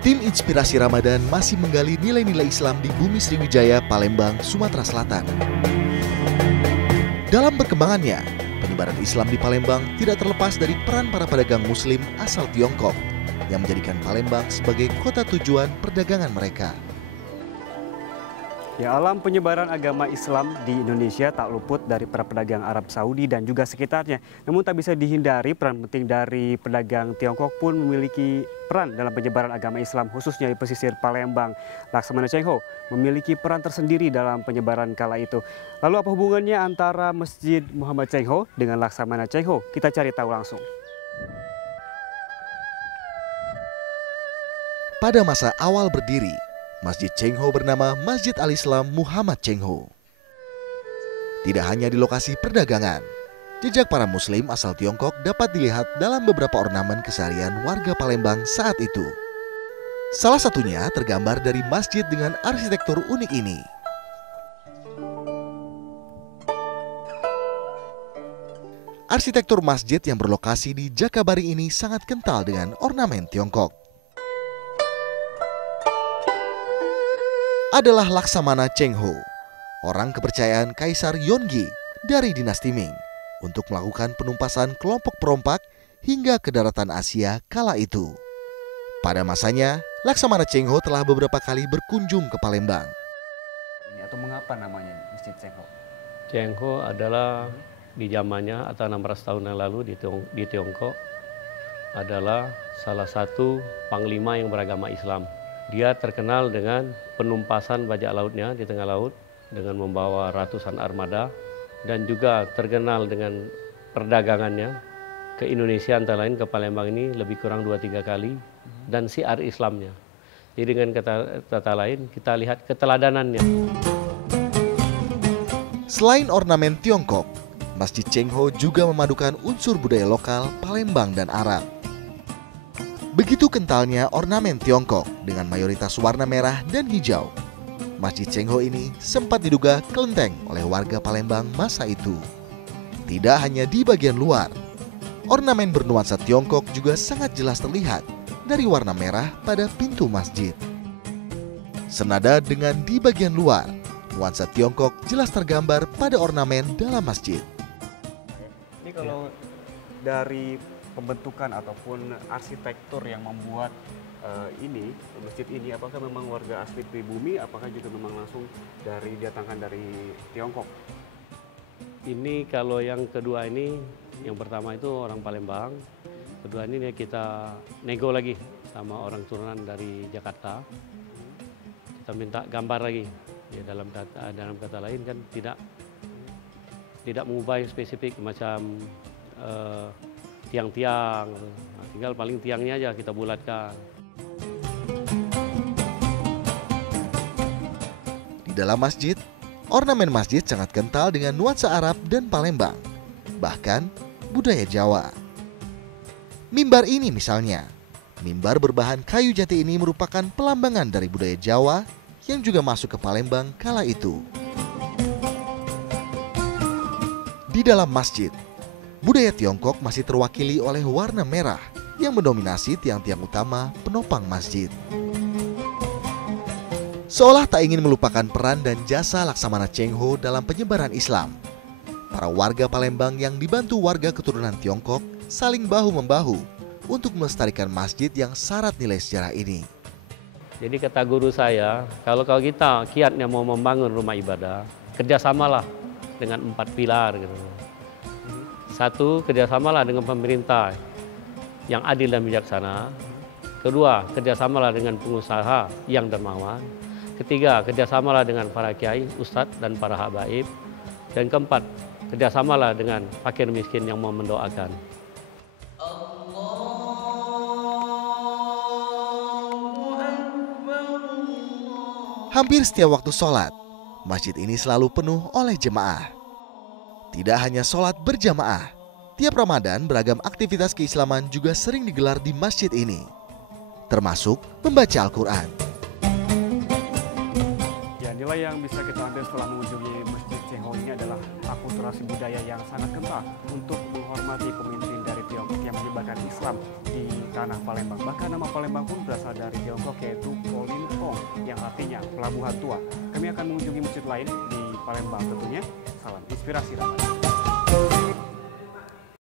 Tim Inspirasi Ramadan masih menggali nilai-nilai Islam di bumi Sriwijaya, Palembang, Sumatera Selatan. Dalam perkembangannya, penyebaran Islam di Palembang tidak terlepas dari peran para pedagang Muslim asal Tiongkok yang menjadikan Palembang sebagai kota tujuan perdagangan mereka. Ya, alam penyebaran agama Islam di Indonesia tak luput dari para pedagang Arab Saudi dan juga sekitarnya. Namun tak bisa dihindari peran penting dari pedagang Tiongkok pun memiliki peran dalam penyebaran agama Islam khususnya di pesisir Palembang. Laksamana Cheng Ho memiliki peran tersendiri dalam penyebaran kala itu. Lalu apa hubungannya antara Masjid Muhammad Cheng Ho dengan Laksamana Cheng Ho? Kita cari tahu langsung. Pada masa awal berdiri, Masjid Cheng Ho bernama Masjid Al-Islam Muhammad Cheng Ho. Tidak hanya di lokasi perdagangan, jejak para Muslim asal Tiongkok dapat dilihat dalam beberapa ornamen keseharian warga Palembang saat itu. Salah satunya tergambar dari masjid dengan arsitektur unik ini. Arsitektur masjid yang berlokasi di Jakabaring ini sangat kental dengan ornamen Tiongkok. Adalah Laksamana Cheng Ho, orang kepercayaan Kaisar Yonggi dari dinasti Ming, untuk melakukan penumpasan kelompok perompak hingga ke daratan Asia kala itu. Pada masanya, Laksamana Cheng Ho telah beberapa kali berkunjung ke Palembang. Ini atau mengapa namanya Masjid Cheng Ho? Cheng Ho adalah di zamannya atau 600 tahun yang lalu di Tiongkok adalah salah satu panglima yang beragama Islam. Dia terkenal dengan penumpasan bajak lautnya di tengah laut dengan membawa ratusan armada dan juga terkenal dengan perdagangannya ke Indonesia antara lain ke Palembang ini lebih kurang 2-3 kali dan syiar Islamnya. Jadi dengan kata lain kita lihat keteladanannya. Selain ornamen Tiongkok, Masjid Cheng Ho juga memadukan unsur budaya lokal Palembang dan Arab. Begitu kentalnya ornamen Tiongkok dengan mayoritas warna merah dan hijau, Masjid Cheng Ho ini sempat diduga kelenteng oleh warga Palembang masa itu. Tidak hanya di bagian luar, ornamen bernuansa Tiongkok juga sangat jelas terlihat dari warna merah pada pintu masjid. Senada dengan di bagian luar, nuansa Tiongkok jelas tergambar pada ornamen dalam masjid. Ini kalau dari pembentukan ataupun arsitektur yang membuat masjid ini, apakah memang warga asli pribumi, apakah juga memang langsung didatangkan dari Tiongkok? Ini kalau yang kedua ini, yang pertama itu orang Palembang, kedua ini kita nego lagi sama orang turunan dari Jakarta. Kita minta gambar lagi, ya dalam kata lain kan tidak mengubah yang spesifik macam tiang-tiang, nah, tinggal paling tiangnya aja kita bulatkan. Di dalam masjid, ornamen masjid sangat kental dengan nuansa Arab dan Palembang, bahkan budaya Jawa. Mimbar ini misalnya, mimbar berbahan kayu jati ini merupakan pelambangan dari budaya Jawa yang juga masuk ke Palembang kala itu. Di dalam masjid, budaya Tiongkok masih terwakili oleh warna merah yang mendominasi tiang-tiang utama penopang masjid. Seolah tak ingin melupakan peran dan jasa Laksamana Cheng Ho dalam penyebaran Islam, para warga Palembang yang dibantu warga keturunan Tiongkok saling bahu-membahu untuk melestarikan masjid yang syarat nilai sejarah ini. Jadi kata guru saya, kalau kita kiatnya mau membangun rumah ibadah, kerjasamalah dengan 4 pilar gitu. Satu, kerjasamalah dengan pemerintah yang adil dan bijaksana. Kedua, kerjasamalah dengan pengusaha yang dermawan. Ketiga, kerjasamalah dengan para kiai, ustadz, dan para habaib. Dan keempat, kerjasamalah dengan fakir miskin yang mau mendoakan. Hampir setiap waktu sholat, masjid ini selalu penuh oleh jemaah. Tidak hanya sholat berjamaah, tiap Ramadan beragam aktivitas keislaman juga sering digelar di masjid ini, termasuk membaca Al-Quran. Ya, nilai yang bisa kita ambil setelah mengunjungi Masjid Cheng Ho ini adalah akulturasi budaya yang sangat kental untuk menghormati pemimpin dari Tiongkok yang menyebarkan Islam di tanah Palembang. Bahkan nama Palembang pun berasal dari Tiongkok, yaitu Polimpong, yang artinya pelabuhan tua. Kami akan mengunjungi masjid lain di Palembang tentunya. Salam inspirasi Ramadan.